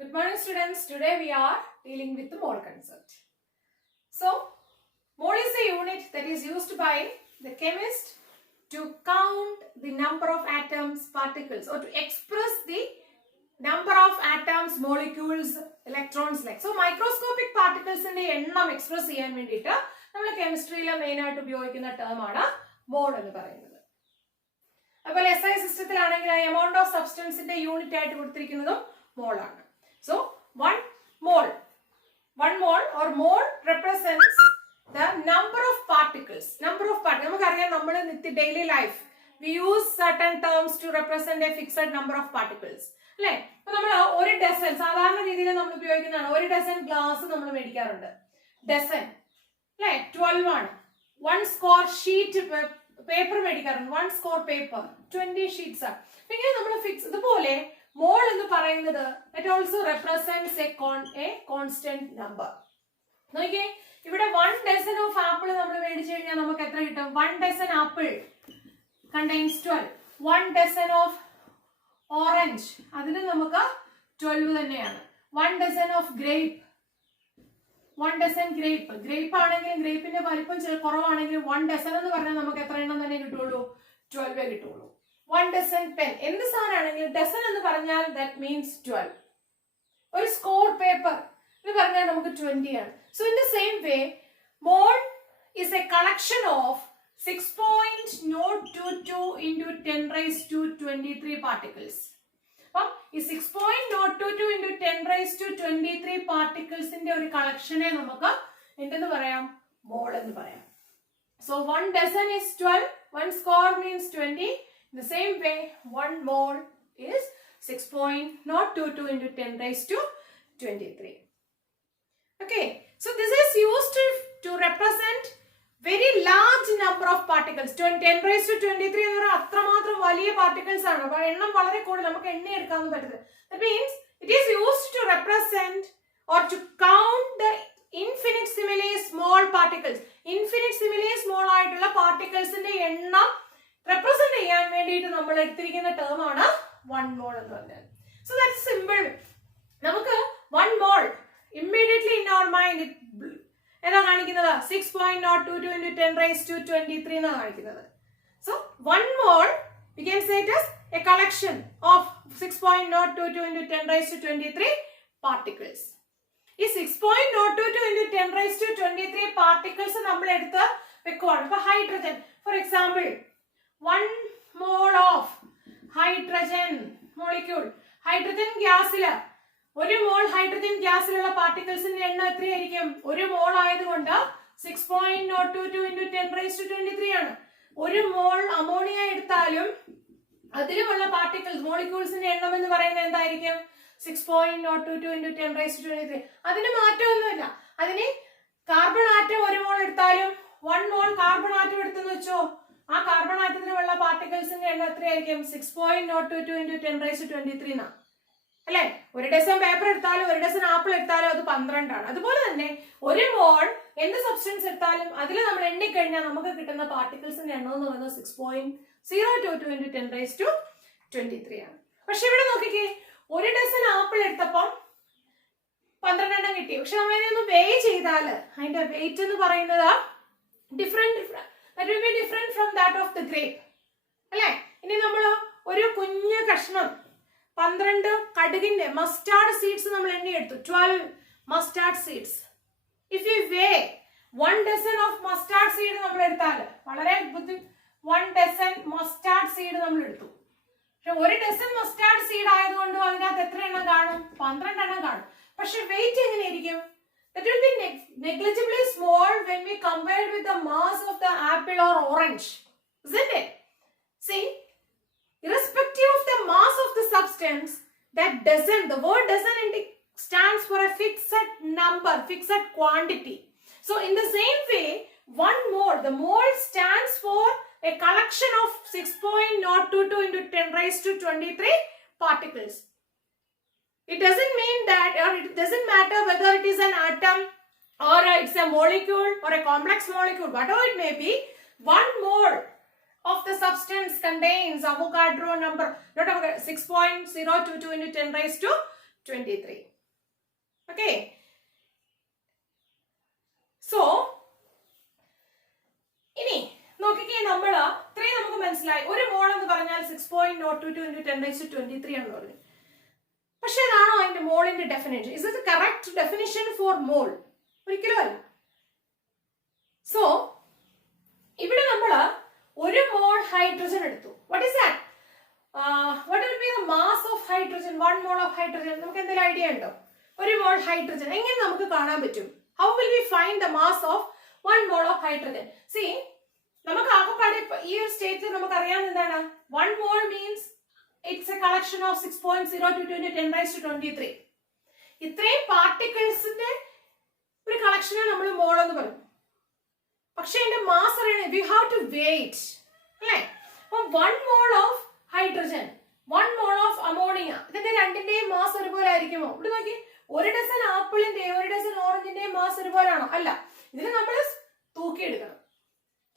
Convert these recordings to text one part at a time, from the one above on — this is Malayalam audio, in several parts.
Good morning, students. Today we are dealing with the mole concept. So, mole is a unit that is used by the chemist to count the number of atoms, particles, or to express the number of atoms, molecules, electrons like. So, microscopic particles in the എണ്ണം express ചെയ്യാൻ വേണ്ടിയിട്ട് നമ്മൾ കെമിസ്ട്രിയിലെ മെയിൻ ആയിട്ട് ഉപയോഗിക്കുന്ന ടേം ആണ് മോൾ എന്ന് പറയുന്നത്. അപ്പോൾ SI സിസ്റ്റത്തിലാണെങ്കിൽ എമൗണ്ട് ഓഫ് സബ്സ്റ്റൻസിന്റെ യൂണിറ്റ് ആയിട്ട് കൊടുത്തിരിക്കുന്നതും മോൾ ആണ്. So, one mole or mole represents the number of particles. നമുക്കറിയാം നമ്മൾ daily life we use certain terms to represent a fixed number of particles. അല്ലേ? അപ്പൊ നമ്മൾ ഒരു ഡസൻ സാധാരണ രീതിയിൽ നമ്മൾ ഉപയോഗിക്കുന്നതാണ്. ഒരു ഡസൻ ഗ്ലാസ് നമ്മൾ മേടിക്കാറുണ്ട്. ഡസൻ അല്ലേ 12 ആണ്. 1 സ്ക്വയർ ഷീറ്റ് പേപ്പർ മേടിക്കാറുണ്ട്. 1 സ്ക്വയർ പേപ്പർ 20 ഷീറ്റ്സ് ആണ്. ഇങ്ങനെ നമ്മൾ ഫിക്സ് ഇതുപോലെ മോൾ എന്ന് പറയുന്നത് it also represents a constant number. നോക്കിയേ ഇവിടെ 1 dozen of apple നമ്മൾ മേടിച്ചു കഴിഞ്ഞാൽ നമുക്ക് എത്ര കിട്ടും? 1 dozen apple contains 12. 1 dozen of orange അതിന് നമുക്ക് 12 തന്നെയാണ്. 1 dozen of grape 1 dozen grape ആണെങ്കിലും ഗ്രേപ്പിന്റെ വലിപ്പം കുറവാണെങ്കിലും 1 dozen എന്ന് പറഞ്ഞാൽ നമുക്ക് എത്ര എണ്ണം തന്നെ കിട്ടുള്ളൂ? 12 കിട്ടുള്ളൂ. 1 dozen pen എന്ത് സാധനമാണെങ്കിലും ഡസൻ എന്ന് പറഞ്ഞാൽ ദാറ്റ് മീൻസ് 12. ഒരു സ്കോർ പേപ്പർ എന്ന് പറഞ്ഞാൽ നമുക്ക് 20 ആണ്. So in the same way mole is a collection of 6.022 into 10 raised to 23 particles. അപ്പം ഈ 6.022 into 10 raised to 23 പാർട്ടിക്കിൾസിന്റെ ഒരു കളക്ഷനെ നമുക്ക് എന്തെന്ന് പറയാം? മോൾ എന്ന് പറയാം. So 1 dozen is 12, 1 score means 20. In the same way, 1 mole is 6.022 into 10 raised to 23. Okay, so this is used to represent very large number of particles. 10 raised to 23 എന്ന് പറഞ്ഞാൽ അത്രമാത്രം വലിയ പാർട്ടിക്കിൾസ് ആണ്. അപ്പോൾ എണ്ണം വളരെ കൂടുതൽ, നമുക്ക് എണ്ണ എടുക്കാൻ പറ്റില്ല. That means it is used to represent or to count the infinitesimally small particles. Infinitesimally small ആയിട്ടുള്ള പാർട്ടിക്കിൾസിന്റെ എണ്ണം റെപ്രസെന്റ് ചെയ്യാൻ വേണ്ടിയിട്ട് നമ്മൾ എടുത്തിരിക്കുന്ന ടേം ആണ് 1 മോൾ എന്ന് പറഞ്ഞാൽ. So that's simple. നമുക്ക് 1 മോൾ ഇമ്മീഡിയറ്റ്ലി ഇൻ അവർ മൈൻഡ് എന്താ കാണിക്കുന്നത്? 6.022 into 10 raised to 23 എന്നാണ് കാണിക്കുന്നത്. So 1 mole we can say it as a collection of 6.022 into 10 raised to 23 particles. ഈ 6.022 into 10 raised to 23 particles നമ്മൾ എടുത്ത് വെക്കുവാണ്. ഇപ്പൊ hydrogen for example 1 mole of hydrogen molecule. Hydrogen ഗ്യാസില് ഒരു മോൾ ഹൈഡ്രജൻ ഗ്യാസിലുള്ള പാർട്ടിക്കിൾസിന്റെ എണ്ണം എത്രയായിരിക്കും? ഒരു മോൾ ആയതുകൊണ്ട് 6.022 into 10 raised to 23 ആണ്. ഒരു മോൾ അമോണിയ എടുത്താലും അതിലുമുള്ള പാർട്ടിക്കിൾസ് മോളിക്യൂൾസിന്റെ എണ്ണം എന്ന് പറയുന്നത് എന്തായിരിക്കും? 6.022 into 10 raised to 23. അതിന് മാറ്റമൊന്നുമില്ല. അതിന് കാർബൺ ആറ്റം ഒരു മോൾ എടുത്താലും 1 മോൾ കാർബൺ ആറ്റം എടുത്തെന്ന് വെച്ചോ, ആ കാർബൺ ആറ്റത്തിലുള്ള പാർട്ടിക്കിൾസിന്റെ എണ്ണം എത്രയായിരിക്കും? 6.022 into 10 raised to 23 എന്നാ അല്ലെ? ഒരു ഡസൻ പേപ്പർ എടുത്താലും ഒരു ഡസൻ ആപ്പിൾ എടുത്താലും അത് 12 ആണ്. അതുപോലെ തന്നെ ഒരു മോൾ എന്ത് സബ്സ്റ്റൻസ് എടുത്താലും അതിൽ നമ്മൾ എണ്ണിക്കഴിഞ്ഞാൽ നമുക്ക് കിട്ടുന്ന പാർട്ടിക്കിൾസിന്റെ എണ്ണം എന്ന് പറയുന്നത് 6.022 into 10 raised to 23 ആണ്. പക്ഷെ ഇവിടെ നോക്കിക്കേ, ഒരു ഡസൻ ആപ്പിൾ എടുത്തപ്പം 12 എണ്ണം കിട്ടി. പക്ഷെ നമ്മൾ അതിനെ ഒന്ന് വേ ചെയ്താൽ അതിന്റെ വെയിറ്റ് എന്ന് പറയുന്നത് that will be different from that of the grape. അല്ലേ? ഇനി നമ്മൾ ഒരു കുഞ്ഞു കഷ്ണം 12 കടുകിന്റെ മസ്റ്റാർഡ് സീഡ്സ് നമ്മൾ എണ്ണി എടുത്തു. 12 mustard seeds. If you way 1 dozen of mustard seed നമ്മൾ എടുത്താൽ വളരെ 1 dozen mustard seed നമ്മൾ എടുത്തു. പക്ഷെ ഒരു ഡസൻ മസ്റ്റാർഡ് സീഡ് ആയതുകൊണ്ട് അതിനകത്ത് എത്ര എണ്ണം കാണും? 12 എണ്ണം കാണും. പക്ഷെ വെയിറ്റ് എങ്ങനെയായിരിക്കും? That will be negligibly small when we compare with the mass of the apple or orange, isn't it? See, irrespective of the mass of the substance, that dozen, the word dozen stands for a fixed number, fixed quantity. So in the same way, 1 mole, the mole stands for a collection of 6.022 into 10 raised to 23 particles. It doesn't mean that, or it doesn't matter whether it is an atom or it's a molecule or a complex molecule, whatever it may be, 1 mole of the substance contains Avogadro number, not Avogadro, 6.022 into 10 raised to 23. Okay. So, ഇനി നോക്കിക്കേ, നമ്മള് ഇത്രയും നമുക്ക് മനസ്സിലായി. ഒരു മോൾ എന്ന് പറഞ്ഞാൽ 6.022 into 10⁻23 ആണെന്ന് പറഞ്ഞു. പക്ഷെ അതാണോ അതിന്റെ മോളിന്റെ definition? Is it correct definition for mole? ഒരിക്കലും അല്ല. സോ ഇവിടെ നമ്മള് ഒരു മോൾ ഹൈഡ്രജൻ എടുത്തു. What is that? What will be the mass of hydrogen? 1 mole of hydrogen. നമുക്ക് എന്തെങ്കിലും ഐഡിയ ഉണ്ടോ? ഒരു മോൾ ഹൈഡ്രജൻ എങ്ങനെ നമുക്ക് കാണാൻ പറ്റും? How will we find the mass of 1 mole of hydrogen? C, നമുക്ക് ആകെപ്പാടെ ഈ ഒരു സ്റ്റേറ്റിൽ നമുക്ക് അറിയാൻ എന്താണ്? 1 mole means it's A collection of 6.022 into 10⁻23. ഇത്രയും പാർട്ടിക്കിൾസിന്റെ ഒരു കളക്ഷനെ നമ്മൾ മോൾ എന്ന് പറയും. പക്ഷെ അതിന്റെ മാസ് അറിയണം. വി ഹാവ് ടു വെയിറ്റ്, അല്ലേ? അപ്പൊ 1 mole of hydrogen, 1 mole of ammonia, ഇതിന്റെ രണ്ടിന്റെയും മാസ് ഒരുപോലെ ആയിരിക്കുമോ? ഇവിടെ നോക്കി, ഒരു ഡസൻ ആപ്പിളിന്റെയും ഒരു ഡസൻ ഓറഞ്ചിന്റെയും മാസ് ഒരുപോലാണോ? അല്ല. ഇതിന് നമ്മൾ തൂക്കിയെടുക്കണം,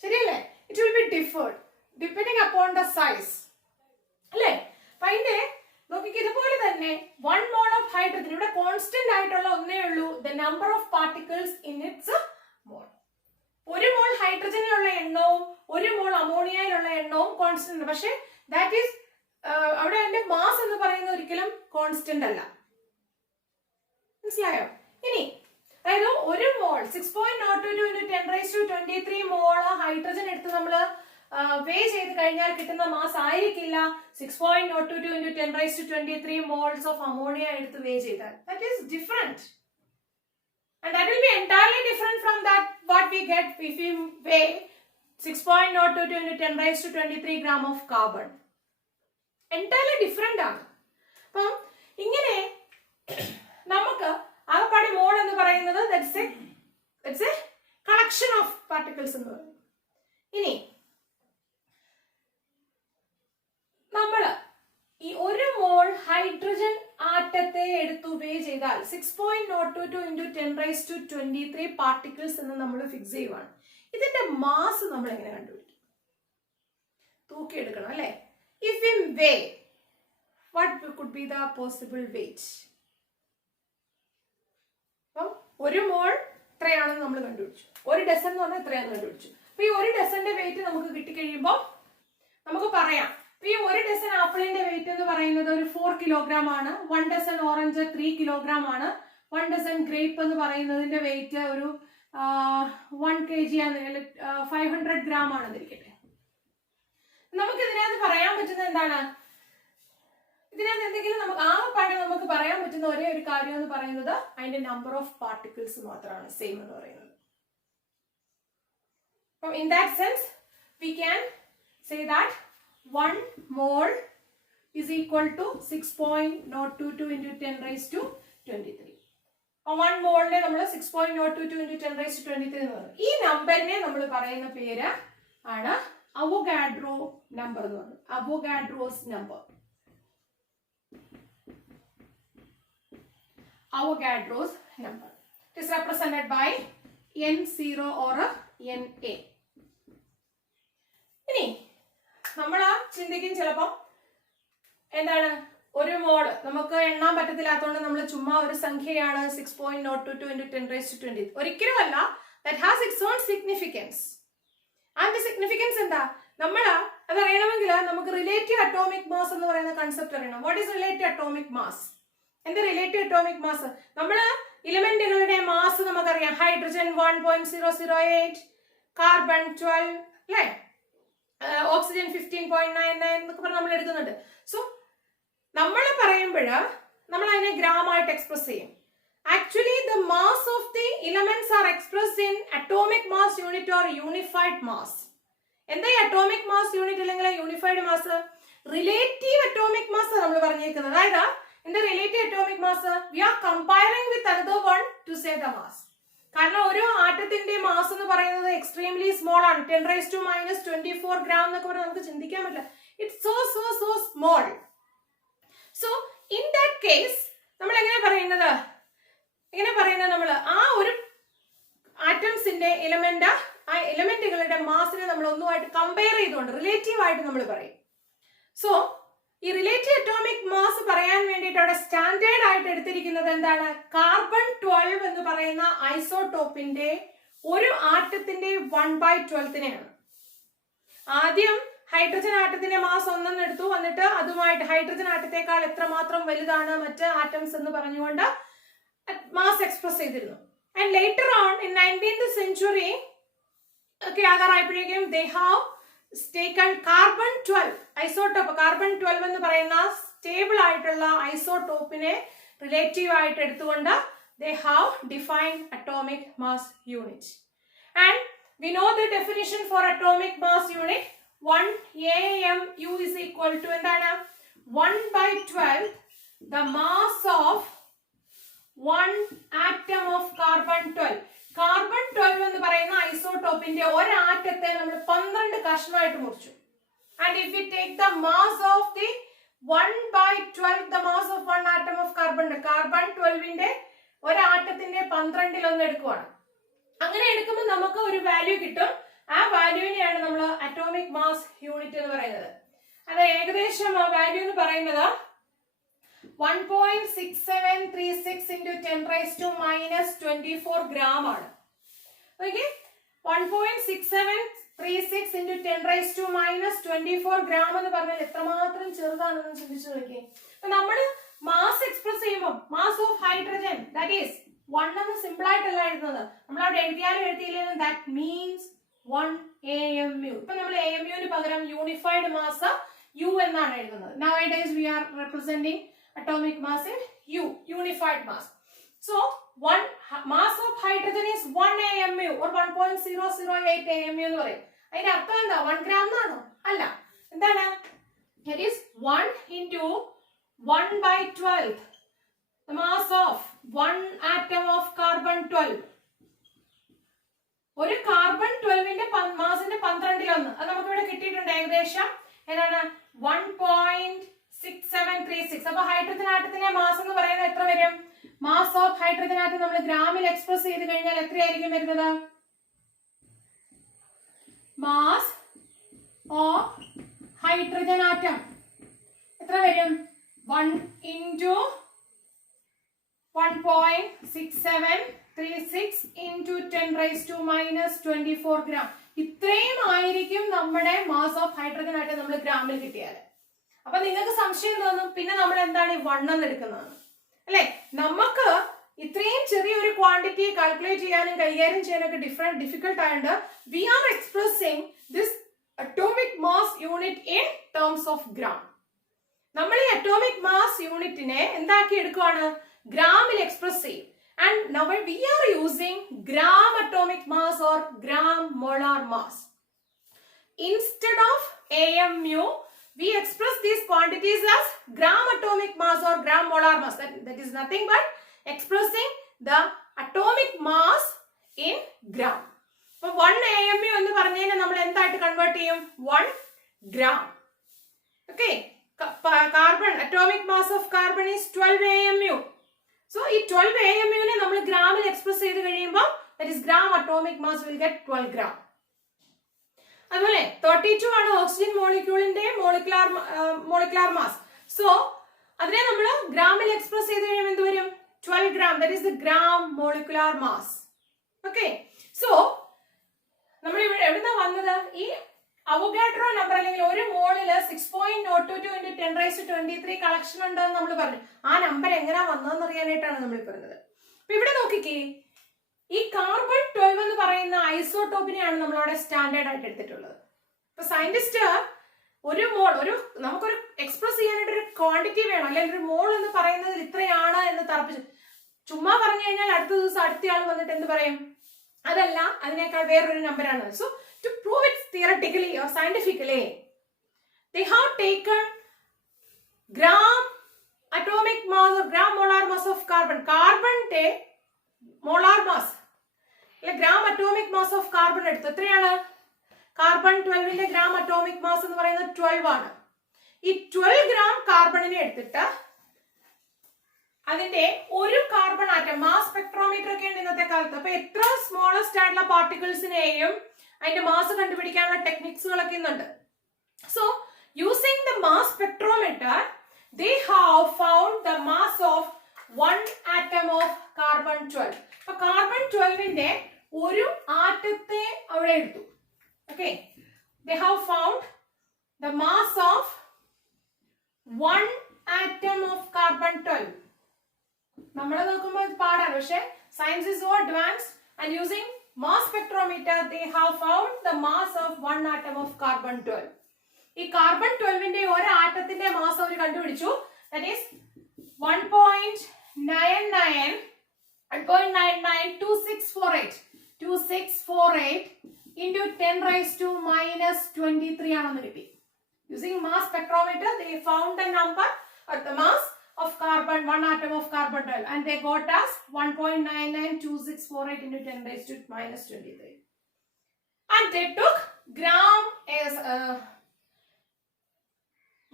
ശരിയല്ലേ? It will be differed depending upon the size, അല്ലേ? അപ്പൊ അതിന്റെ നോക്കിക്ക് ഇതുപോലെ തന്നെ 1 mole ഓഫ് ഹൈഡ്രജൻ ഇവിടെ കോൺസ്റ്റന്റ് ആയിട്ടുള്ള ഒന്നേ ഉള്ളൂ, the number of particles in its mole. ഒരു മോൾ ഹൈഡ്രജനിലുള്ള എണ്ണവും ഒരു മോൾ അമോണിയയിലുള്ള എണ്ണവും കോൺസ്റ്റന്റ്, പക്ഷെ ദാറ്റ് ഈസ് അവിടെ അതിന്റെ മാസ് എന്ന് പറയുന്നത് ഒരിക്കലും കോൺസ്റ്റന്റ് അല്ല. മനസ്സിലായോ? ഇനി അതായത് ഒരു മോൾ 6.022 into 10⁻23 മോൾ ഹൈഡ്രജൻ എടുത്ത് നമ്മള് വേ ചെയ്ത് കഴിഞ്ഞാൽ കിട്ടുന്ന മാസ് ആയിരിക്കില്ല 6.022 into 10⁻23 moles ഓഫ് അമോണിയ എടുത്ത് വേ ചെയ്താൽ. That is different. And that will be entirely different from that what we get if we weigh 6.022 into 10⁻23 gram of carbon. Entirely different ആണ്. അപ്പം ഇങ്ങനെ നമുക്ക് ആകെപ്പാടെ മോൾ എന്ന് പറയുന്നത് it's a collection of particles എന്ന് പറയും. ഇനി നമ്മള് ഈ ഒരു മോൾ ഹൈഡ്രജൻ ആറ്റത്തെ എടുത്ത് വേ ചെയ്താൽ 6.022 into 10⁻23 പാർട്ടിക്കിൾസ് എന്ന് നമ്മൾ ഫിക്സ് ചെയ്യുവാണ്. ഇതിന്റെ മാസ് നമ്മൾ എങ്ങനെ കണ്ടുപിടിക്കും? തൂക്കിയെടുക്കണം, അല്ലെ? If we way, what could be the possible weight? അപ്പം ഒരു മോൾ ഇത്രയാണെന്ന് നമ്മൾ കണ്ടുപിടിച്ചു. ഒരു ഡസൻ എന്ന് പറഞ്ഞാൽ ഇത്രയാണെന്ന് കണ്ടുപിടിച്ചു. അപ്പൊ ഈ ഒരു ഡസന്റെ വെയിറ്റ് നമുക്ക് കിട്ടിക്കഴിയുമ്പോൾ നമുക്ക് പറയാം, ഈ ഒരു ഡസൻ ആപ്പിളിന്റെ വെയിറ്റ് എന്ന് പറയുന്നത് ഒരു 4 kilogram ആണ്. 1 ഡസൻ ഓറഞ്ച് 3 kilogram ആണ്. 1 ഡസൻ ഗ്രേപ്പ് എന്ന് പറയുന്നതിന്റെ വെയിറ്റ് ഒരു 1 kg ആണ്, 500 gram ആണെന്നിരിക്കട്ടെ. നമുക്ക് ഇതിനകത്ത് പറയാൻ പറ്റുന്നത് എന്താണ്? ഇതിനകത്ത് എന്തെങ്കിലും നമുക്ക് ആകെപ്പാടെ നമുക്ക് പറയാൻ പറ്റുന്ന ഒരേ ഒരു കാര്യം എന്ന് പറയുന്നത് അതിന്റെ നമ്പർ ഓഫ് പാർട്ടിക്കിൾസ് മാത്രമാണ് സെയിം എന്ന് പറയുന്നത്. അപ്പം in that sense we can say that 1 mole is equal to 6.022 into 10⁻23. 1 mole നമ്മൾ 6.022 into 10⁻23 എന്ന് പറയും. ഈ നമ്പറിനെ നമ്മൾ പറയുന്ന പേര് ആണ് അവോഗാഡ്രോ നമ്പർ എന്ന് പറയുന്നത്. അവോഗാഡ്രോസ് number. Avogadro's number. It is represented by N0 or Na. ഇനി നമ്മൾ ചിന്തിക്കും ചിലപ്പോൾ എന്താണ്, ഒരു മോള് നമുക്ക് എണ്ണാൻ പറ്റത്തില്ലാത്തതുകൊണ്ട് നമ്മൾ ചുമ്മാ ഒരു സംഖ്യയാണ് 6.022 into 10⁻23. ഒരിക്കലുമല്ല. That has it's on significance. അതിന്റെ സിഗ്നിഫിക്കൻസ് എന്താ? നമ്മൾ അതറിയണമെങ്കിൽ നമുക്ക് റിലേറ്റീവ് അറ്റോമിക് മാസ് എന്ന് പറയുന്ന കൺസെപ്റ്റ് അറിയണം. What is relative atomic mass? എന്താ റിലേറ്റീവ് അറ്റോമിക് മാസ്? നമ്മള് ഇലമെന്റുകളുടെ മാസ് നമുക്കറിയാം. ഹൈഡ്രജൻ 1.008, കാർബൺ 12, അല്ലേ? ഓക്സിജൻ 15.99 എന്നൊക്കെ പറഞ്ഞ് നമ്മൾ എടുക്കുന്നുണ്ട്. സോ നമ്മൾ പറയുമ്പോൾ നമ്മൾ അതിനെ ഗ്രാം ആയിട്ട് എക്സ്പ്രസ് ചെയ്യും. Actually the mass of the elements R expressed in atomic mass unit or unified mass. എന്താ ഈ അറ്റോമിക് മാസ് യൂണിറ്റ് അല്ലെങ്കിൽ unified mass? Relative atomic mass നമ്മൾ പറഞ്ഞിരിക്കുന്നത്. അതായത് in the relative atomic mass we are comparing with another one to say the mass. കാരണം ഒരു ആറ്റത്തിന്റെ മാസ് എന്ന് പറയുന്നത് എക്സ്ട്രീംലി സ്മോൾ ആണ്. 10⁻⁻24 gram എന്നൊക്കെ പറഞ്ഞാൽ നമുക്ക് ചിന്തിക്കാൻ പറ്റില്ല. It's so small. So in that case നമ്മൾ എങ്ങനെ പറയുന്നത് നമ്മൾ ആ ഒരു ആറ്റംസിന്റെ എലിമെന്റ്, ആ എലിമെന്റുകളുടെ മാസിനെ നമ്മൾ ഒന്നുമായിട്ട് കമ്പയർ ചെയ്തുകൊണ്ട് റിലേറ്റീവ് ആയിട്ട് നമ്മൾ പറയും. സോ ഈ റിലേറ്റീവ് അറ്റോമിക് മാസ് പറയാൻ വേണ്ടിയിട്ട് അവിടെ സ്റ്റാൻഡേർഡ് ആയിട്ട് എടുത്തിരിക്കുന്നത് എന്താണ്? കാർബൺ 12 എന്ന് പറയുന്ന ഐസോടോപ്പിന്റെ ഒരു ആറ്റത്തിന്റെ 1/12നെയാണ്. ആദ്യം ഹൈഡ്രജൻ ആറ്റത്തിന്റെ മാസ് 1 എടുത്തു, എന്നിട്ട് അതുമായിട്ട് ഹൈഡ്രജൻ ആറ്റത്തെക്കാൾ എത്രമാത്രം വലുതാണ് മറ്റ് ആറ്റംസ് എന്ന് പറഞ്ഞുകൊണ്ട് മാസ് എക്സ്പ്രസ് ചെയ്തിരുന്നു. And later on in 19th century ഒക്കെ ആകാറായപ്പോഴേക്കും they have taken carbon 12 isotope, carbon 12 എന്ന് പറയുന്ന സ്റ്റേബിൾ ആയിട്ടുള്ള ഐസോടോപ്പിനെ റിലേറ്റീവ് ആയിട്ട് എടുത്തുകൊണ്ട് they have defined atomic mass unit. And we know the definition for atomic mass unit. 1 AMU is equal to എന്താണ്? 1/12 the mass of one atom of carbon 12. Carbon 12 എന്ന് പറയുന്ന ഐസോടോപ്പിന്റെ ഒരു ആറ്റത്തെ നമ്മൾ 12 കഷ്ണമായിട്ട് മുറിച്ചു. And if we take the mass of the 1/12 the mass of one atom of carbon 12ന്റെ ഒരു ആറ്റത്തിന്റെ 12 എടുക്കുവാണ്. അങ്ങനെ എടുക്കുമ്പോൾ നമുക്ക് ഒരു വാല്യൂ കിട്ടും. ആ വാല്യൂവിനെയാണ് നമ്മൾ അറ്റോമിക് മാസ് യൂണിറ്റ് എന്ന് പറയുന്നത്. അത് ഏകദേശം ആ വാല്യൂ എന്ന് പറയുന്നത് 1.6736 into 10⁻⁻24 gram ആണ്. ഓക്കെ, 1.6736 into 10⁻⁻24 gram എന്ന് പറഞ്ഞാൽ എത്രമാത്രം ചെറുതാണെന്ന് ചിന്തിച്ചു നോക്കിയേ. അപ്പൊ നമ്മൾ മാസ് എക്സ്പ്രസ് ചെയ്യുമ്പോൾ mass of hydrogen that is 1 എന്ന് സിമ്പിൾ ആയിട്ടല്ല എഴുതുന്നത്. നമ്മൾ അവിടെ എഴുതിയാലും എഴുതിയില്ലെങ്കിലും ദാറ്റ് മീൻസ് 1 AMU. ഇപ്പൊ നമ്മൾ AMUവിന് പകരം യൂണിഫൈഡ് മാസ് U എന്നാണ് എഴുതുന്നത്. Nowadays we are representing atomic mass in U, unified mass. So one mass of hydrogen is 1 AMU or 1.008 AMU എന്ന് പറയും. അതിന്റെ അർത്ഥം എന്താ? 1 gram എന്നാണോ? അല്ല. എന്താണ്? It is 1 into 1/12 the mass of one atom of carbon 12. ഒരു കാർബൺ 12ന്റെ മാസിന്റെ 12 അത് നമുക്ക് ഇവിടെ കിട്ടിയിട്ടുണ്ട്. ഏകദേശം ഏതാണ്? 1.6736. അപ്പൊ ഹൈഡ്രജൻ ആറ്റത്തിന്റെ മാസ് എന്ന് പറയുന്നത് എത്ര വരും? മാസ് ഓഫ് ഹൈഡ്രജൻ ആറ്റം നമ്മൾ ഗ്രാമിൽ എക്സ്പ്രസ് ചെയ്ത് കഴിഞ്ഞാൽ എത്രയായിരിക്കും വരുന്നത്? മാസ് ഓഫ് ഹൈഡ്രജൻ ആറ്റം എത്ര വരും? 1 into 1.6736 into 10⁻⁻24 gram. ഇത്രയും ആയിരിക്കും നമ്മുടെ മാസ് ഓഫ് ഹൈഡ്രജൻ ആയിട്ട് നമ്മൾ ഗ്രാമിൽ കിട്ടിയാൽ. അപ്പൊ നിങ്ങൾക്ക് സംശയം തോന്നും, പിന്നെ നമ്മൾ എന്താണ് ഈ 1 എന്ന് എടുക്കുന്നതാണ് അല്ലെ? നമുക്ക് ഇത്രയും ചെറിയൊരു ക്വാണ്ടിറ്റി കാൽക്കുലേറ്റ് ചെയ്യാനും കൈകാര്യം ചെയ്യാനൊക്കെ ഡിഫിക്കൽട്ട് ആയതുകൊണ്ട് we are expressing this atomic mass unit in terms of gram. നമ്മൾ ഈ അറ്റോമിക് മാസ് യൂണിറ്റിനെ എന്താക്കി എടുക്കുവാണ്? ഗ്രാമിൽ എക്സ്പ്രസ് ചെയ്യും. And now we are using gram atomic mass or gram molar mass. Instead of AMU, we express these quantities as gram atomic mass or gram molar mass. That is nothing but expressing the atomic mass in gram. So 1 AMU എന്ന് പറഞ്ഞാൽ നമ്മൾ എന്തായിട്ട് കൺവേർട്ട് ചെയ്യും? 1 gram. Okay. Carbon atomic mass of carbon is 12 AMU. So ഈ 12 AMUനെ നമ്മൾ ഗ്രാമിൽ എക്സ്പ്രസ് ചെയ്ത് കഴിയുമ്പോൾ that is gram atomic mass will get 12 gram. അതുപോലെ 32 ആണ് ഓക്സിജൻ മോളിക്യൂളിന്റെ മോളിക്കുലാർ മാസ്. സോ അതിനെ നമ്മൾ ഗ്രാമിൽ എക്സ്പ്രസ് ചെയ്ത് കഴിയുമ്പോൾ എന്ത് വരും? 12 gram. That is the gram molecular mass. Okay. So നമ്മൾ ഇവിടെ എവിടുന്നാ വന്നത്? ഈ അവോഗാഡ്രോ നമ്പർ അല്ലെങ്കിൽ ഒരു മോളില് 6.022 into 10⁻23 കളക്ഷൻ ഉണ്ടെന്ന് നമ്മൾ പറഞ്ഞു. ആ നമ്പർ എങ്ങനെയാ വന്നതെന്ന് അറിയാനായിട്ടാണ് നമ്മൾ പറഞ്ഞത്. അപ്പൊ ഇവിടെ നോക്കിക്കേ, ഈ കാർബൺ 12 എന്ന് പറയുന്ന ഐസോടോപ്പിനെയാണ് നമ്മളവിടെ സ്റ്റാൻഡേർഡ് ആയിട്ട് എടുത്തിട്ടുള്ളത്. ഇപ്പൊ സയന്റിസ്റ്റ് ഒരു മോൾ നമുക്കൊരു എക്സ്പ്രസ് ചെയ്യാനായിട്ട് ഒരു ക്വാണ്ടിറ്റി വേണം, അല്ലെങ്കിൽ ഒരു മോൾ എന്ന് പറയുന്നതിൽ ഇത്രയാണ് എന്ന് തറപ്പിച്ചു ചുമ്മാ പറഞ്ഞു കഴിഞ്ഞാൽ അടുത്ത ദിവസം അടുത്തയാൾ വന്നിട്ട് എന്ത് പറയും? അതല്ല, അതിനേക്കാൾ വേറൊരു നമ്പറാണ്. So to prove it theoretically or scientifically, they have taken gram atomic mass or gram molar mass of carbon. Carbon te molar mass illa gram atomic mass of carbon eduthu. എത്രയാണ്? കാർബൺ 12ന്റെ gram atomic mass എന്ന് പറയുന്നത് 12 ആണ്. ഈ 12 gram കാർബണിനെ എടുത്തിട്ട് അതിന്റെ ഒരു കാർബൺ ആറ്റം മാസ് സ്പെക്ട്രോമീറ്റർ ഒക്കെ ഉണ്ട് ഇന്നത്തെ കാലത്ത്. അപ്പൊ എത്ര സ്മോളസ്റ്റ് ആയിട്ടുള്ള പാർട്ടിക്കിൾസിനെയും അതിന്റെ മാസ് കണ്ടുപിടിക്കാനുള്ള ടെക്നിക്സുകളൊക്കെ ഇന്നുണ്ട്. So using the mass spectrometer, they have found the mass of one atom of carbon 12. So carbon 12ന്റെ ഒരു ആറ്റത്തെ അവിടെ എടുത്തു. Okay, they have found the mass of one atom of carbon 12. നമ്മൾ നോക്കുമ്പോൾ ഇത് പാടാണ്, പക്ഷെ science is so advanced, and using mass spectrometer they have found the mass of one atom of carbon 12. ഈ കാർബൺ 12ന്റെ ഒരു ആറ്റത്തിന്റെ മാസ് അവർ കണ്ടുപിടിച്ചു. That is 1.992648 into 10 raised to minus 23 ആണെന്ന് കിട്ടി. Using mass spectrometer they found the number or the mass of carbon, one atom of carbon 12, and they got us 1.992648 into 10 raised to minus 23. And they took gram as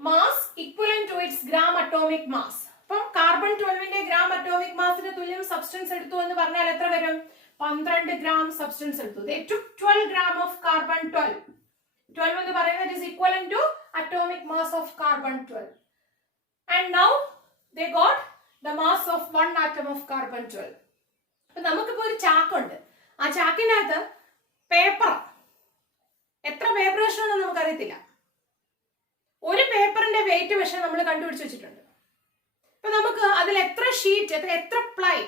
mass equivalent to its gram atomic mass. അപ്പം കാർബൺ 12ന്റെ ഗ്രാം അറ്റോമിക് മാസിന് തുല്യം സബ്സ്റ്റൻസ് എടുത്തു എന്ന് പറഞ്ഞാൽ എത്ര വരും? 12 gram substance എടുത്തു. They took 12 gram of carbon 12. 12 എന്ന് പറയുന്നത് is equivalent to atomic mass of carbon 12. And now they got the mass of one atom of carbon 12. അപ്പൊ നമുക്കിപ്പോ ഒരു ചാക്കുണ്ട്. ആ ചാക്കിനകത്ത് പേപ്പർ, എത്ര പേപ്പർ കഷ്ണമെന്ന് നമുക്കറിയത്തില്ല. ഒരു പേപ്പറിന്റെ വെയിറ്റ് പക്ഷെ നമ്മൾ കണ്ടുപിടിച്ച് വെച്ചിട്ടുണ്ട്. അപ്പൊ നമുക്ക് അതിൽ എത്ര ഷീറ്റ്, എത്ര ply,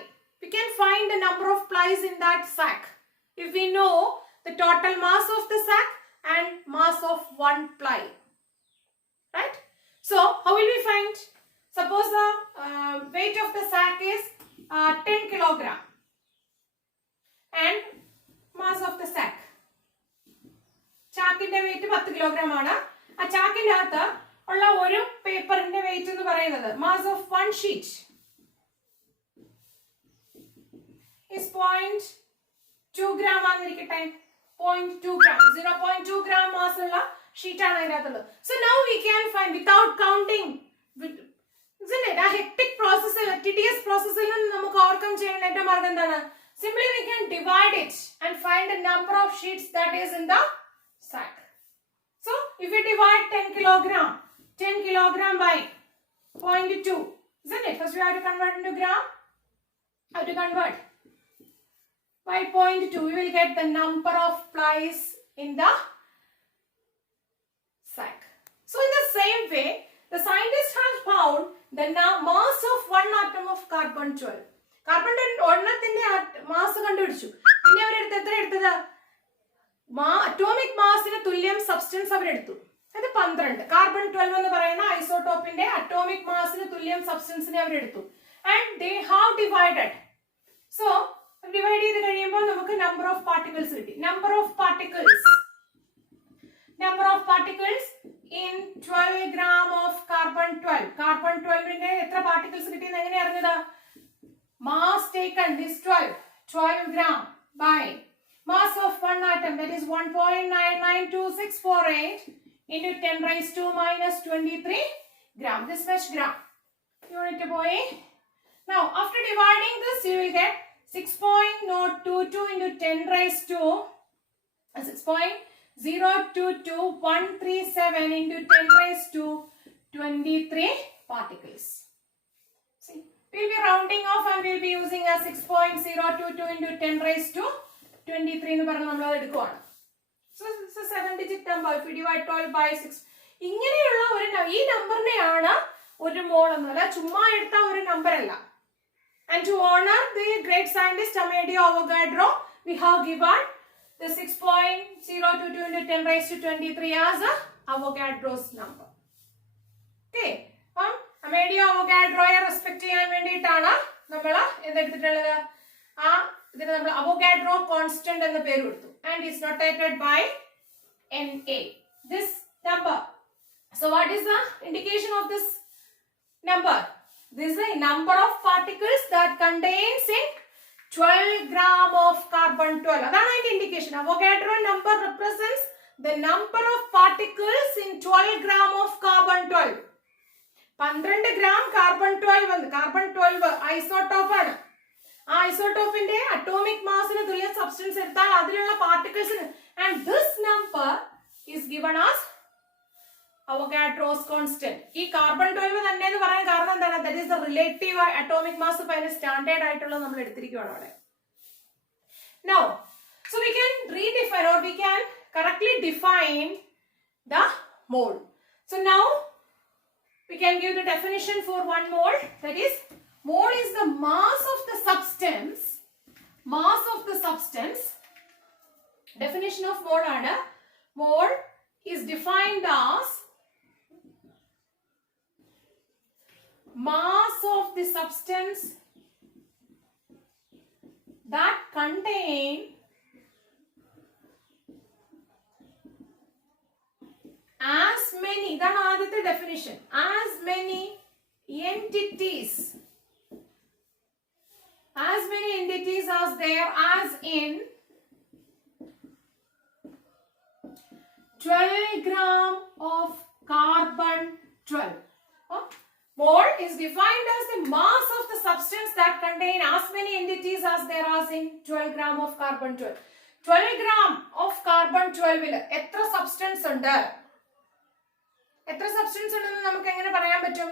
we can find the number of plies in that sack if we know the total mass of the sack and mass of one ply, right? So how will we find? Suppose the weight of the sack is 10 kilogram and mass of the sack, ചാക്കിന്റെ വെയിറ്റ് 10 കിലോഗ്രാം ആണ്. ആ ചാക്കിന്റെ അകത്ത് ഉള്ള ഒരു പേപ്പറിന്റെ വെയിറ്റ് എന്ന് പറയുന്നത് mass of one sheet is 0.2 gram ആണെന്നിരിക്കട്ടെ. 0.2 gram, 0.2 gram mass ഉള്ള ഷീറ്റ് ആണ് അതിനകത്തുള്ളത്. So now we can find without counting, isn't it? ആ hectic process, tedious process ൽ നിന്ന് നമുക്ക് ഓവർകം ചെയ്യാൻ ഏറ്റവും മാർഗം എന്താണ്? Simply we can divide it and find the number of sheets that is in the sack. So if we divide 10 kilogram by 0.2, isn't it? First we have to convert into gram. How to convert? By 0.2 we will get the number of plies in the sack. So in the same way, the scientists have found the mass of one atom of carbon 12. Carbon 12 ഒരെണ്ണത്തിന്റെ mass കണ്ടുപിടിച്ചു. പിന്നെ അവരെടുത്ത് എത്ര എടുത്തത്? അറ്റോമിക് മാസിന് തുല്യം സബ്സ്റ്റൻസ് അവരെടുത്തു. അത് 12. കാർബൺ 12 എന്ന് പറയുന്ന ഐസോട്ടോപ്പിന്റെ അറ്റോമിക് മാസിന് തുല്യം സബ്സ്റ്റൻസിനെ അവരെടുത്തു. And they have divided. So divide ചെയ്ത് കഴിയുമ്പോൾ നമുക്ക് നമ്പർ ഓഫ് പാർട്ടിക്കിൾസ് കിട്ടി. Number of particles in 12 gram of carbon 12. Carbon 12ന്റെ എത്ര പാർട്ടിക്കിൾസ് കിട്ടിയെന്ന് എങ്ങനെ അറിഞ്ഞത്? Mass taken this 12 gram by mass of one atom, that is 1.992648 into 10 raised to minus 23 gram. This much gram. Unit boy. Now after dividing this you will get 6.022 into 10 raised to 6.022137 into 10 raised to 23 particles. See, we will be rounding off and we will be using a 6.022 into 10 raised to 23 എന്ന് പറഞ്ഞ് നമ്മൾ അത് എടുക്കുവാണ്. So it's a 7-digit number. If we divide 12 by 6, ഇങ്ങനെയുള്ള ഒരു ഈ നമ്പറിനെയാണ് ഒരു മോൾ എന്നല്ല, ചുമ്മാ എടുത്ത ഒരു നമ്പർ അല്ല. And to honor the great scientist Amelia Avogadro, we have given the 6.022 into 10 raised to 23 as a Avogadro's number. Okay, Amelia Avogadroയെ റെസ്പെക്ട് ചെയ്യാൻ വേണ്ടിയിട്ടാണ് നമ്മൾ എന്തെടുത്തിട്ടുള്ളത്? ആ ഇതിനെ നമ്മൾ അവോഗാഡ്രോ കോൺസ്റ്റന്റ് എന്ന പേര് കൊടുത്തു. And is notated by Na. This number. So what is the indication of this number? This is the number of particles that contains in 12 gram of carbon 12. അതാണ് അതിന്റെ indication. Avogadro number represents the number of particles in 12 gram of carbon 12. 12 gram carbon 12 വന്നു. കാർബൺ 12 ഐസോട്ടോപ്പ് ആണ്. ആ ഐസോട്ടോപ്പിന്റെ അറ്റോമിക് മാസിന് തുല്യ സബ്സ്റ്റൻസ് എടുത്താൽ അതിലുള്ള പാർട്ടിക്കിൾസിന്, and this number is given as Avogadro's constant. ഈ കാർബൺ 12 തന്നെ എന്ന് പറയാൻ കാരണം എന്താണ്? That is the relative atomic mass. അതിന് സ്റ്റാൻഡേർഡ് ആയിട്ടുള്ള നമ്മൾ എടുത്തിരിക്കുകയാണ് അവിടെ. Now, so we can redefine or we can correctly define the mole. So now we can give the definition for 1 mole. That is, mole is the mass of the substance. Mass of the substance. Definition of mole ആണ്. Mole is defined as mass of the substance that contain as many, ഇതാണ് ആദ്യത്തെ definition, as many entities as there as in 12 gram of carbon 12. Mole is defined as the mass of the substance that contain as many entities as there are in 12 gram of carbon 12. 12 gram of carbon 12 എത്ര substance ഉണ്ട്? എത്ര substance ഉണ്ടെന്ന് നമുക്ക് എങ്ങനെ പറയാൻ പറ്റും?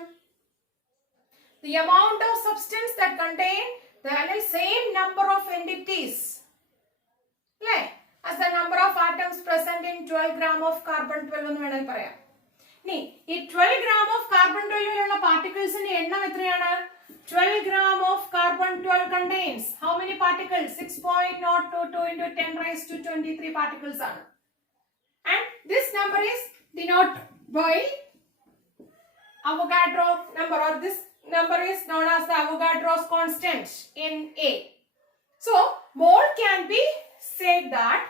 The amount of substance that contain the same number of entities, അല്ലേ, as the number of atoms present in 12 gram of carbon 12 എന്ന് വേണമെങ്കിൽ പറയാം. ഇനി ഈ 12 gram of carbon 12 ലുള്ള പാർട്ടിക്കിൾസിന്റെ എണ്ണം എത്രയാണ്? 12 gram of carbon 12 contains how many particles? 6.022 into 10 raised to 23 particles ആണ്. And this number is denoted by Avogadro number, or this number is known as the Avogadro's constant in A. So mole can be said that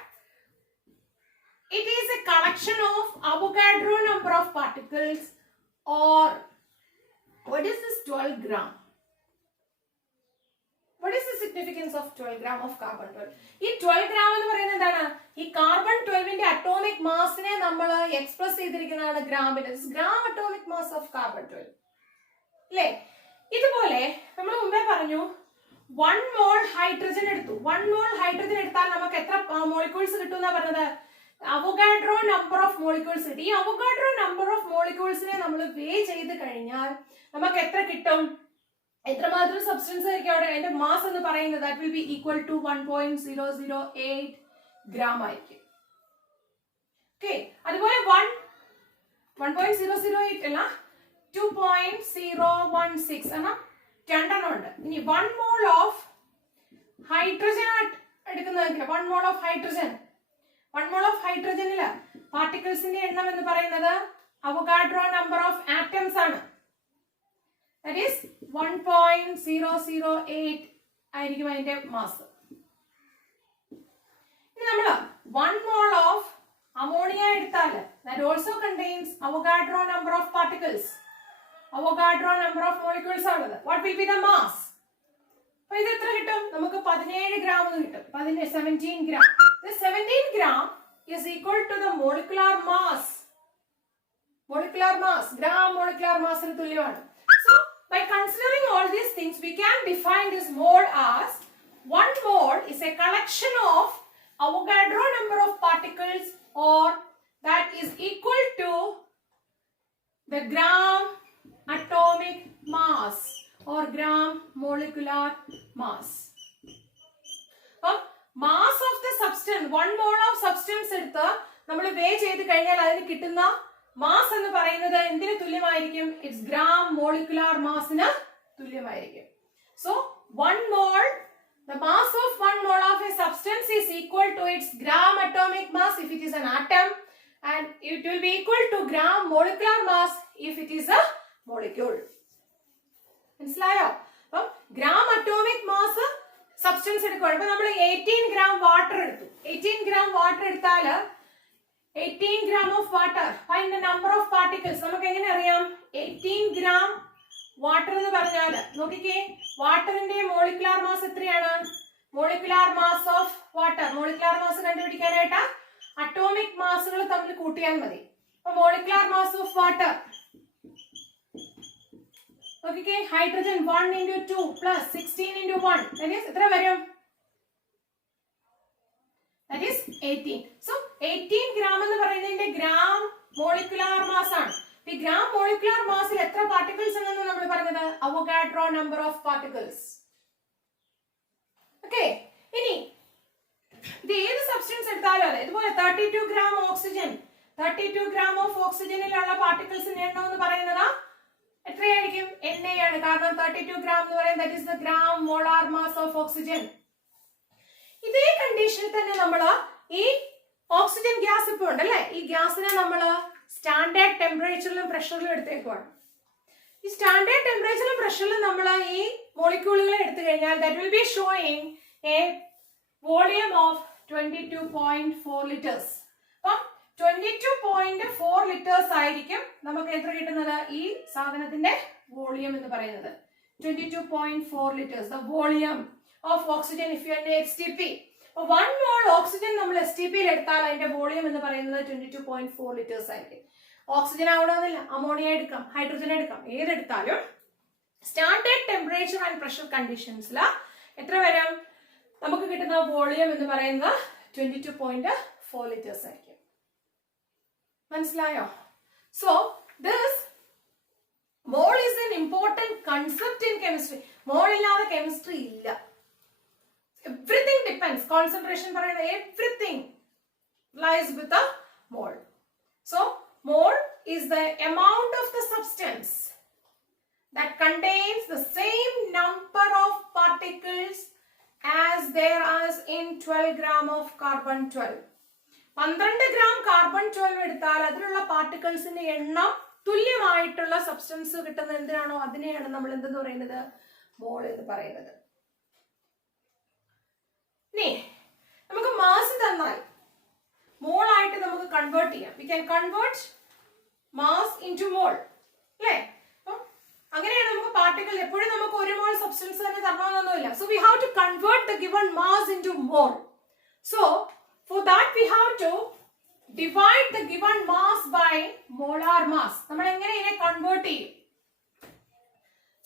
it is a collection of Avogadro number of particles, or what is this 12 gram? What is the significance of 12 gram of carbon 12? ഈ 12 gram എന്ന് പറയുന്നത് എന്താണ്? ഈ കാർബൺ 12ന്റെ അറ്റോമിക് മാസിനെ നമ്മൾ എക്സ്പ്രസ് ചെയ്തിരിക്കുന്നതാണ് ഗ്രാമിൽ. Gram atomic mass of carbon 12, അല്ലേ? ഇതുപോലെ നമ്മൾ മുമ്പേ പറഞ്ഞു 1 മോൾ ഹൈഡ്രജൻ എടുത്തു. 1 മോൾ ഹൈഡ്രജൻ എടുത്താൽ നമുക്ക് എത്ര മോളിക്യൂൾസ് കിട്ടും എന്നാ പറഞ്ഞത്? അവഗാഡ്രോ നമ്പർ ഓഫ് മോളിക്യൂൾസ് കിട്ടും. ഈ അവഗാഡ്രോ നമ്പർ ഓഫ് മോളിക്യൂൾസിനെ നമ്മൾ വേ ചെയ്ത് കഴിഞ്ഞാൽ നമുക്ക് എത്ര കിട്ടും? എത്രമാത്രം സബ്സ്റ്റൻസ് ആയിരിക്കും അവിടെ? അതിന്റെ മാസ് എന്ന് പറയുന്നത് that will be equal to 1.008 gram ആയിരിക്കും. ഓക്കെ, അതുപോലെ 1.008 അല്ല, 2.016 എന്ന രണ്ടെണ്ണം ഉണ്ട്. ഇനി 1 മോൾ ഓഫ് ഹൈഡ്രജൻ എടുക്കുന്നതെങ്കിൽ 1 മോൾ ഓഫ് ഹൈഡ്രജൻ, 1 മോൾ ഓഫ് ഹൈഡ്രജനില് പാർട്ടിക്കിൾസിന്റെ എണ്ണം എന്ന് പറയുന്നത് അവഗാഡ്രോ നമ്പർ ഓഫ് ആറ്റംസ് ആണ്. That is 1.008 ആയിരിക്കും അതിന്റെ മാസ്. ഇനി നമ്മൾ 1 മോൾ ഓഫ് അമോണിയ എടുത്താൽ that also contains Avogadro number of particles, Avogadro number of molecules ആണത്. What will be the mass? അപ്പോൾ ഇത് എത്ര കിട്ടും? നമുക്ക് 17 gram എന്ന് കിട്ടും. 17 gram. This 17 gram is equal to the molecular mass. Molecular mass, gram molecular mass ന് തുല്യമാണ്. So by considering all these things, we can define this mole as 1 mole is a collection of Avogadro number of particles, or that is equal to the gram atomic mass or gram molecular mass. Mass of the substance, 1 mole of substance എടുത്ത് നമ്മൾ വേ ചെയ്ത് കഴിഞ്ഞാൽ അതിന് കിട്ടുന്ന മാസ് എന്ന് പറയുന്നത് എന്തിന് തുല്യമായിരിക്കും? ഇറ്റ്സ് ഗ്രാം മോളിക്കുലാർ മാസിന് തുല്യമായിരിക്കും. So 1 mole, the mass of 1 mole of a substance is equal to its gram atomic mass if it is an atom, and it will be equal to gram molecular mass if it is a molecule. മനസ്സിലായോ? അപ്പം ഗ്രാം അറ്റോമിക് മാസ് സബ്സ്റ്റൻസ് എടുക്കുകയാണ്. ഇപ്പൊ നമ്മൾ 18 gram വാട്ടർ എടുത്തു. 18 gram വാട്ടർ എടുത്താൽ 18 gram of water, find the number of particles. നമുക്ക് എങ്ങനെ അറിയാം? 18 gram വാട്ടർ എന്ന് പറഞ്ഞാൽ നോക്കിക്കേ, വാട്ടറിന്റെ മോളിക്കുലാർ മാസ് എത്രയാണ്? Molecular mass of water, molecular mass കണ്ടുപിടിക്കാനായിട്ട് അറ്റോമിക് മാസുകൾ തമ്മിൽ കൂട്ടിയാൽ മതി. അപ്പൊ മോളിക്കുലാർ മാസ് ഓഫ് വാട്ടർ നോക്കിക്കേ, hydrogen 1 into 2 plus 16 into 1, that is എത്ര വരും? That is 18. So 18 gram എന്ന് പറയുന്നതിന്റെ gram മോളിക്കുലാർ മാസ് ആണ്. ഈ ഗ്രാം മോളിക്കുലാർ മാസിൽ എത്ര പാർട്ടിക്കിൾസ് ഉണ്ടെന്ന് നമ്മൾ പറഞ്ഞത് Avogadro number of particles. Okay, ഇനി ഇത് ഏത് സബ്സ്റ്റൻസ് എടുത്താലും അതെ ഇതുപോലെ 32 ഗ്രാം ഓക്സിജൻ, 32 ഗ്രാം ഓഫ് ഓക്സിജനിലുള്ള പാർട്ടിക്കിൾസിന്റെ എണ്ണം എന്ന് പറയുന്നത് എത്രയായിരിക്കും? എണ്ണയാണ്. കാരണം 32 ഗ്രാം എന്ന് പറയുന്നത് that is the gram molar mass of oxygen. ഇതേ കണ്ടീഷനിൽ തന്നെ നമ്മൾ ഈ ഓക്സിജൻ ഗ്യാസ് ഇപ്പോൾ ഉണ്ടല്ലേ, ഈ ഗ്യാസിനെ നമ്മൾ സ്റ്റാൻഡേർഡ് ടെമ്പറേച്ചറിലും പ്രഷറിലും എടുത്തേക്കുവാണ്. ഈ സ്റ്റാൻഡേർഡ് ടെമ്പറേച്ചറിലും പ്രഷറിലും നമ്മൾ ഈ മോളിക്യൂളുകളെ എടുത്തു കഴിഞ്ഞാൽ that will be showing A volume of 22.4 litres. അപ്പം 22.4 ലിറ്റേഴ്സ് ആയിരിക്കും നമുക്ക് എത്ര കിട്ടുന്നത്? ഈ സാധനത്തിന്റെ വോളിയം എന്ന് പറയുന്നത് 22.4 litres, the volume of oxygen if you are HTP. 1 mall oxygen നമ്മൾ STPയിൽ എടുത്താൽ അതിന്റെ വോളിയം എന്ന് പറയുന്നത് 22.4 ലിറ്റേഴ്സ് ആയിരിക്കും. ഓക്സിജൻ ആവണമെന്നില്ല, അമോണിയ എടുക്കാം, ഹൈഡ്രജൻ എടുക്കാം, ഏതെടുത്താലും സ്റ്റാൻഡേർഡ് ടെമ്പറേച്ചർ ആൻഡ് പ്രഷർ കണ്ടീഷൻസിൽ എത്ര വരും? നമുക്ക് കിട്ടുന്ന വോളിയം എന്ന് പറയുന്നത് 22.4 ലിറ്റേഴ്സ് ആയിരിക്കും. മനസ്സിലായോ? So this mole is an important concept in chemistry. Mole ഇല്ലാതെ കെമിസ്ട്രി ഇല്ല. Everything depends. Concentration പറയുന്നത് everything lies with the mole. So mole is the amount of the substance that contains the same number of particles as there is in 12 gram of carbon 12. 12 gram carbon 12 എടുത്താൽ അതിലുള്ള പാർട്ടിക്കിൾസിന്റെ എണ്ണം തുല്യമായിട്ടുള്ള സബ്സ്റ്റൻസ് കിട്ടുന്നത് എന്തിനാണോ അതിനെയാണ് നമ്മൾ എന്തെന്ന് പറയുന്നത്? മോൾ എന്ന് പറയുന്നത്. ഇനി നമുക്ക് മാസ് തന്നാൽ മോൾ ആയിട്ട് നമുക്ക് കൺവേർട്ട് ചെയ്യാം. We can convert mass into mole, അല്ലേ? അപ്പം അങ്ങനെയാണ് നമുക്ക് പാർട്ടിക്കിൾ എപ്പോഴും നമുക്ക് ഒരു മോൾ സബ്സ്റ്റൻസ് തന്നെ തരണമെന്നൊന്നുമില്ല. So we have to convert the given mass into mole. So for that we have to divide the given mass by molar mass. നമ്മൾ എങ്ങനെ ഇതിനെ കൺവേർട്ട് ചെയ്യും?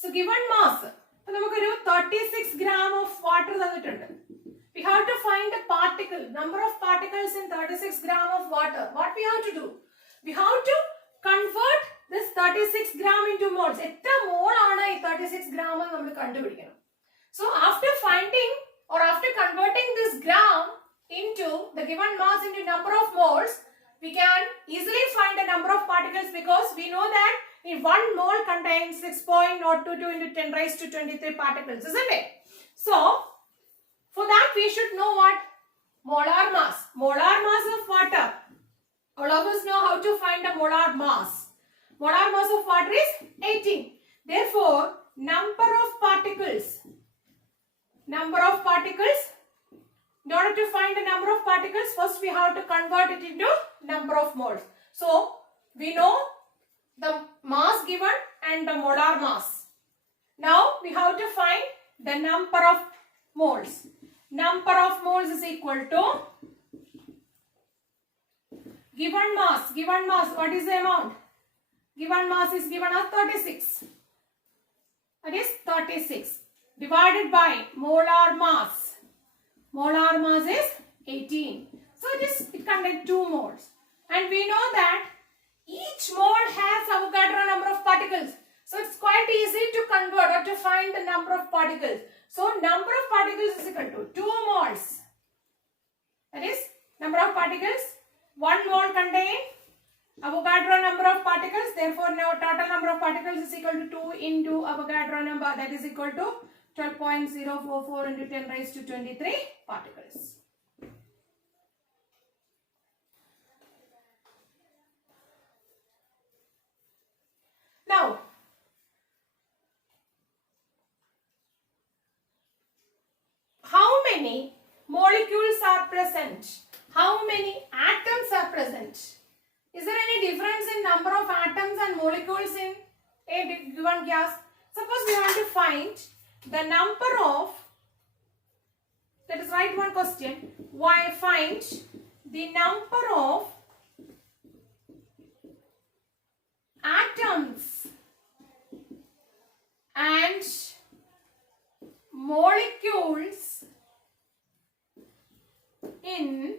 സോ ഗിവൺ മാസ് നമുക്കൊരു 36 gram of water തന്നിട്ടുണ്ട്. We have to find the particle, number of particles in 36 gram of water. What we have to do? We have to convert this 36 gram into moles. എത്ര മോൾ ആണ് ഈ 36 gram എന്ന് നമ്മൾ കണ്ടുപിടിക്കണം. So after finding or after converting this gram into the given mass into number of moles, we can easily find the number of particles because we know that in 1 mole contains 6.022 into 10 raised to 23 particles, isn't it? So for that we should know what? Molar mass. Molar mass of water. All of us know how to find the molar mass. Molar mass of water is 18. Therefore, number of particles. In order to find the number of particles, first we have to convert it into number of moles. So, we know the mass given and the molar mass. Now, we have to find the number of moles. Number of moles is equal to given mass. Given mass, what is the amount? Given mass is given as 36. That is 36 divided by molar mass. Molar mass is 18. So it contains 2 moles. And we know that each mole has Avogadro number of particles. So it's quite easy to convert or to find the number of particles. So number of particles is equal to 2 moles. That is number of particles. 1 mole contain Avogadro number of particles. Therefore, now total number of particles is equal to 2 into Avogadro number. That is equal to 12.044 into 10 raised to 23 particles. Now, how many molecules are present? How many atoms are present? Is there any difference in number of atoms and molecules in a given gas? Suppose we want to find the number of, let us write one question. Why find the number of atoms and molecules in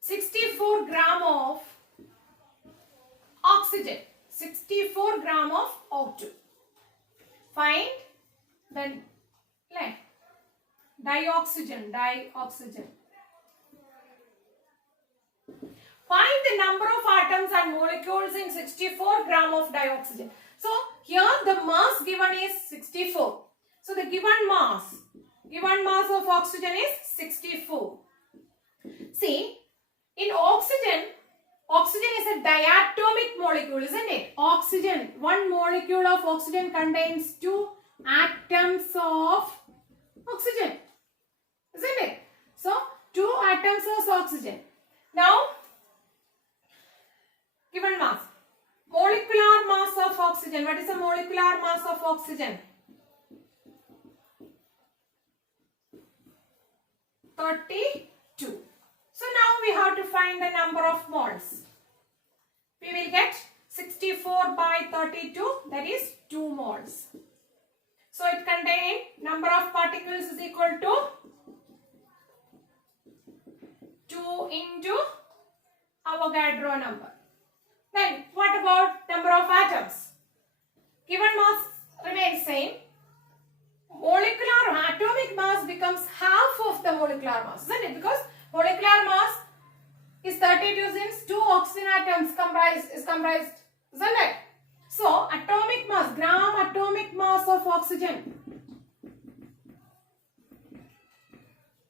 64 gram of oxygen, 64 gram of O2. Find then dioxygen. Find the number of atoms and molecules in 64 gram of dioxygen. So here the mass given is 64. So the given mass of oxygen is 64. See, in oxygen is a diatomic molecule, isn't it? Oxygen, one molecule of oxygen contains 2 atoms of oxygen, isn't it? So 2 atoms of oxygen. Now, given mass, molecular mass of oxygen. What is the molecular mass of oxygen? 32. So now we have to find the number of moles. We will get 64 by 32, that is 2 moles. So it contains number of particles is equal to 2 into Avogadro number. Then what about number of atoms? Given mass remains same. Molecular atomic mass becomes half of the molecular mass, isn't it? Because molecular mass is 32 since 2 oxygen atoms is comprised, isn't it? So atomic mass, gram atomic mass of oxygen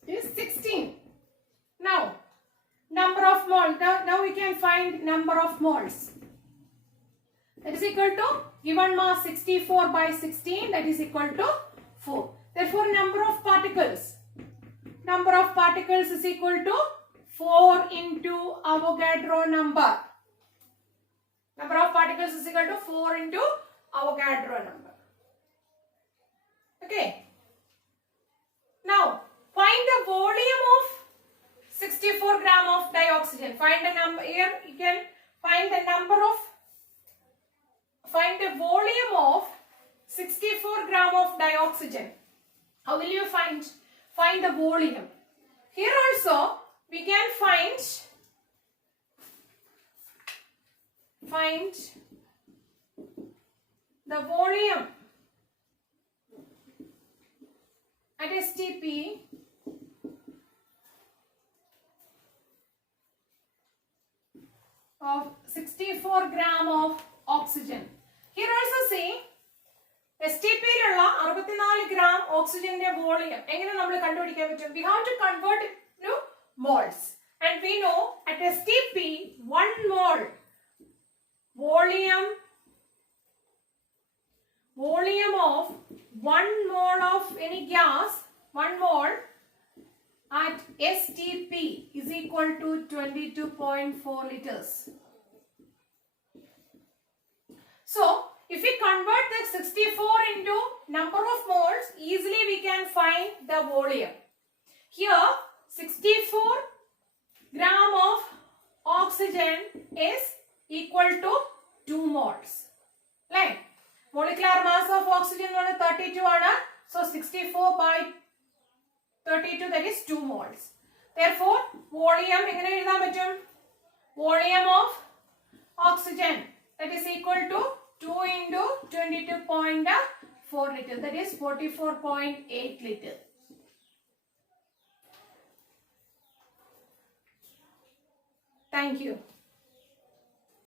is 16. Now number of moles. Now we can find number of moles. That is equal to given mass 64 by 16, that is equal to 4. Therefore number of particles is equal to 4 into Avogadro number. Number of particles is equal to 4 into Avogadro number. Okay. Now find the volume of 64 gram of dioxygen. Find the number. Here you can find the volume of 64 gram of dioxygen. How will you find the volume? Here also we can find the volume at STP of 64 gram of oxygen. Here also see STP ilulla 64 gram oxygen volume. Engane nammal kandupidikkan pattum? We have to convert it to moles. And we know at STP 1 mole volume of 1 mole of any gas, 1 mole at STP is equal to 22.4 liters. So if we convert the 64 into number of moles, easily we can find the volume. Here 64 gram of oxygen is equal to 2 moles. Right? Molecular mass of oxygen is 32. So 64 by 32, that is 2 moles. Therefore, volume of oxygen, that is equal to 2 into 22.4 liters, that is 44.8 liters. Thank you.